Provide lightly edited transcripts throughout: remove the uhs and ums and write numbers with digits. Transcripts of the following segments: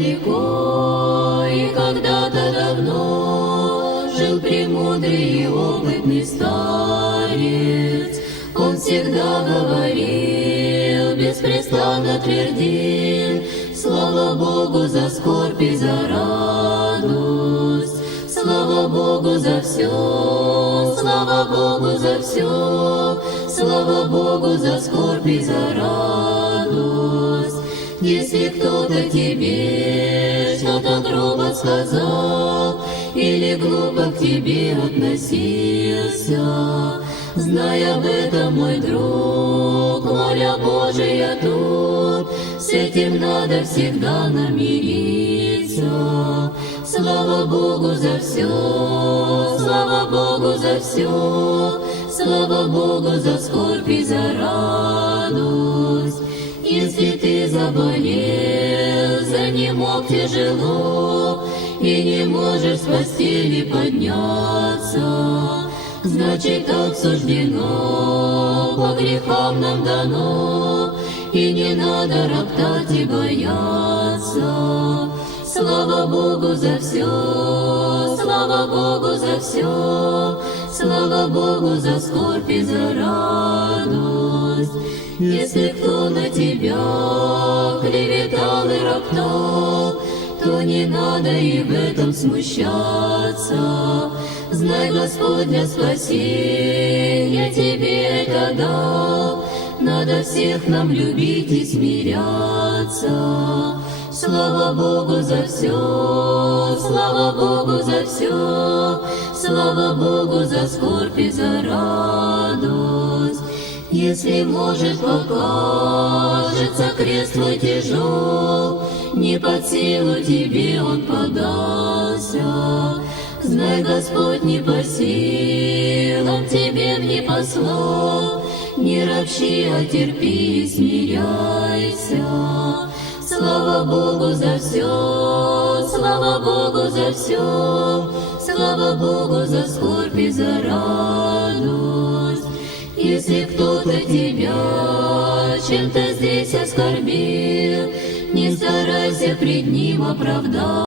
далеко, и когда-то давно жил премудрый и опытный старец. Он всегда говорил, беспрестанно твердил: слава Богу за скорбь и за радость, слава Богу за все, слава Богу за все, слава Богу за скорбь и за радость. Если кто-то тебе что-то грубо сказал или глупо к тебе относился, знай об этом, мой друг, воля Божия тут, с этим надо всегда намириться. Слава Богу за все, слава Богу за все, слава Богу за скорбь и за радость. Если ты заболел, занемог тяжело, и не можешь с постели подняться, значит, так суждено, по грехам нам дано, и не надо роптать и бояться. Слава Богу за все, слава Богу за все, слава Богу за скорбь и за радость. Если кто на тебя клеветал и роптал, то не надо и в этом смущаться. Знай, Господь для спасения тебе это дал, надо всех нам любить и смиряться. Слава Богу за все, слава Богу за все, слава Богу за скорбь и за радость. Если, может, покажется крест твой тяжел, не под силу тебе он подался, знай, Господь не по силам тебе не послал, не ропщи, а терпи и смиряйся. Слава Богу за все, слава Богу за все, слава Богу за скорбь и за радость. Если кто-то тебя чем-то здесь оскорбил, не старайся пред ним оправдать.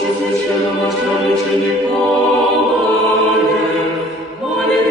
Священномасляный ученик Бога, молит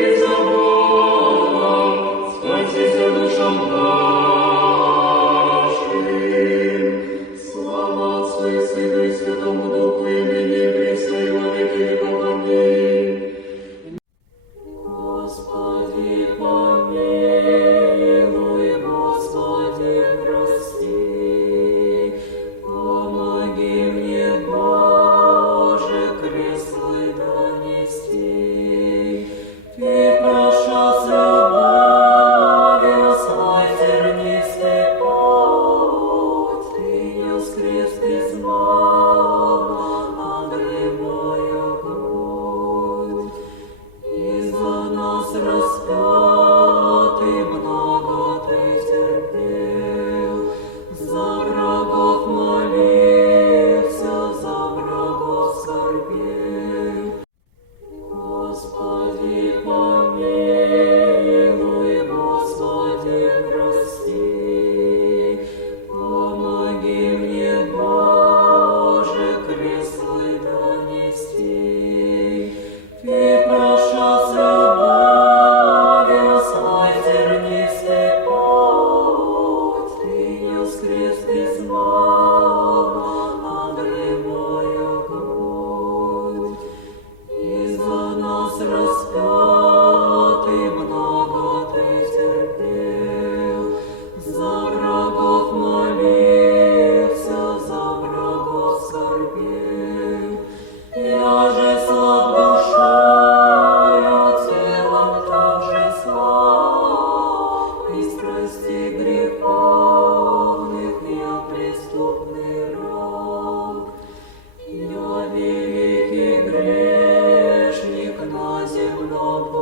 на